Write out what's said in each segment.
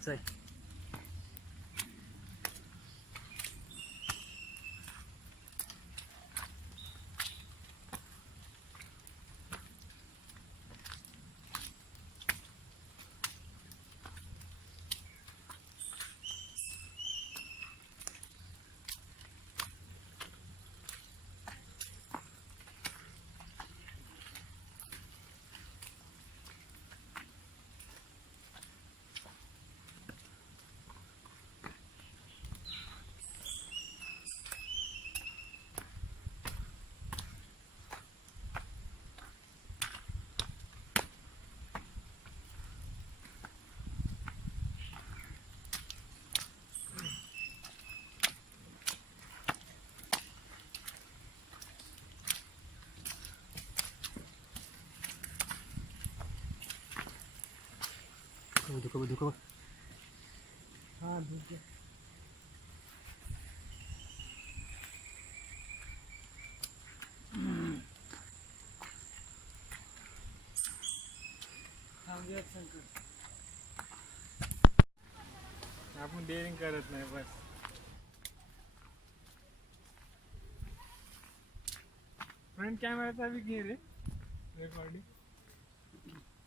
खालचं आहे. दुखो हाँ धूप आपण डेअरिंग करत नाही बस. फ्रंट कॅमेराचा बी घे रे रेकॉर्डिंग.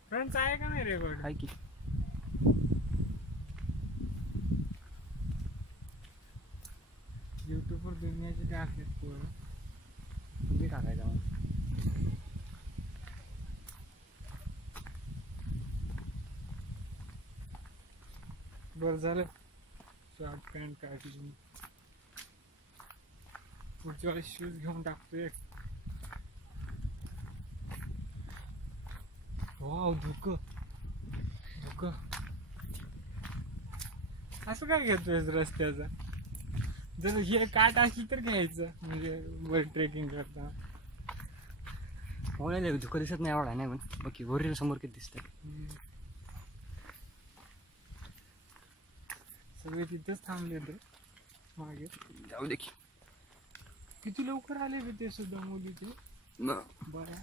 फ्रंटचा आहे का नाही रेकॉर्ड? आहे की यूट्यूबवर दुनियाचे टाकलेत पोरं. तुम्ही टाकायचा मग. बरं झालं शॉर्ट पॅन्ट काढली. पुढच्या वेळेस शूज घेऊन टाकतोय. वाव धुकं धुकं. असं काय घेतोयस रस्त्याचा? जर हे काट असली तर घ्यायचं म्हणजे वर ट्रेकिंग करता. ओळखले धुकं दिसत नाही एवढा नाही पण बाकी ओरिजिनल समोर किती दिसतं. सगळे तिथेच थांबले ते मागे. जाऊ दे की. किती लवकर आले बी ते सुद्धा मुलीचे. बरं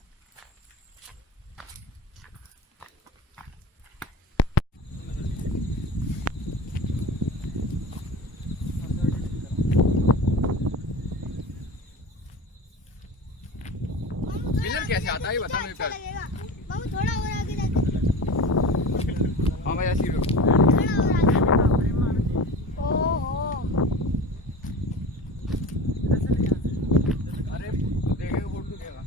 कैसे आता है बता मेरे पर. मामू थोड़ा और आगे जाके हाँ भाई ऐसी थोड़ा और आगे. ओहो अरे देखेगा बोर्ड तो देगा.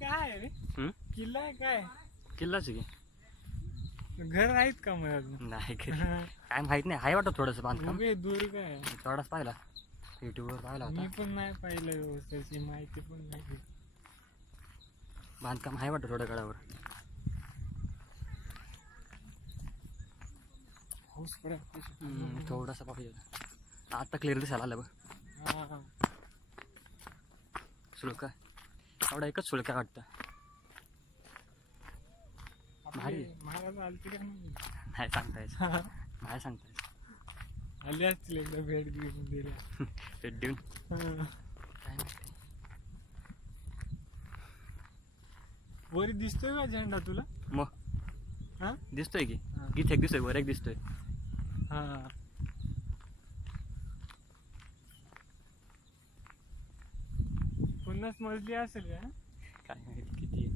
काय रे किल्ला आहे काय? किल्लाच आहे की. घर आहेत का मग अजून? नाही काय माहित नाही. हाय वाटत थोडंसं बांधकाम. दूर काय थोडाच पाहिला युट्यूबवर पाहिला मी होता. पण नाही पाहिलं व्यवस्थेची माहिती पण नाही. बांधकाम हाय वाटत थोड्या गडावर. पाऊस पडत थोडासा पाहिजे आता क्लिअर दिसायला आलं बघ. हा सुळका एवढा एकच सुळका वाटतं. भारी महाराज आलते का नाही? नाही सांगता यायचं. नाही सांगता यायचं. आले असतील एकदा भेट घेऊन दिल्या. भेट देऊन हा. काय माहिती. वरी दिसतोय का झेंडा तुला? मग हा दिसतोय की. हा. इथे एक दिसतोय वर एक दिसतोय. हा पुन्हाच मजली असेल का? काय माहिती किती आहे.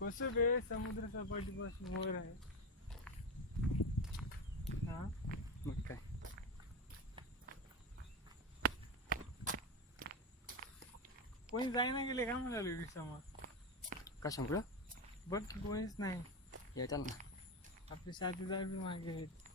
कसं बे समुद्र सपाटीपासून वर आहे. हा मग काय. कोणी जायना गेले का म्हणाले समोर. कशामुळं बघ की कोणीच नाही. येतात ना. आपले साथीदार बी मागे आहेत.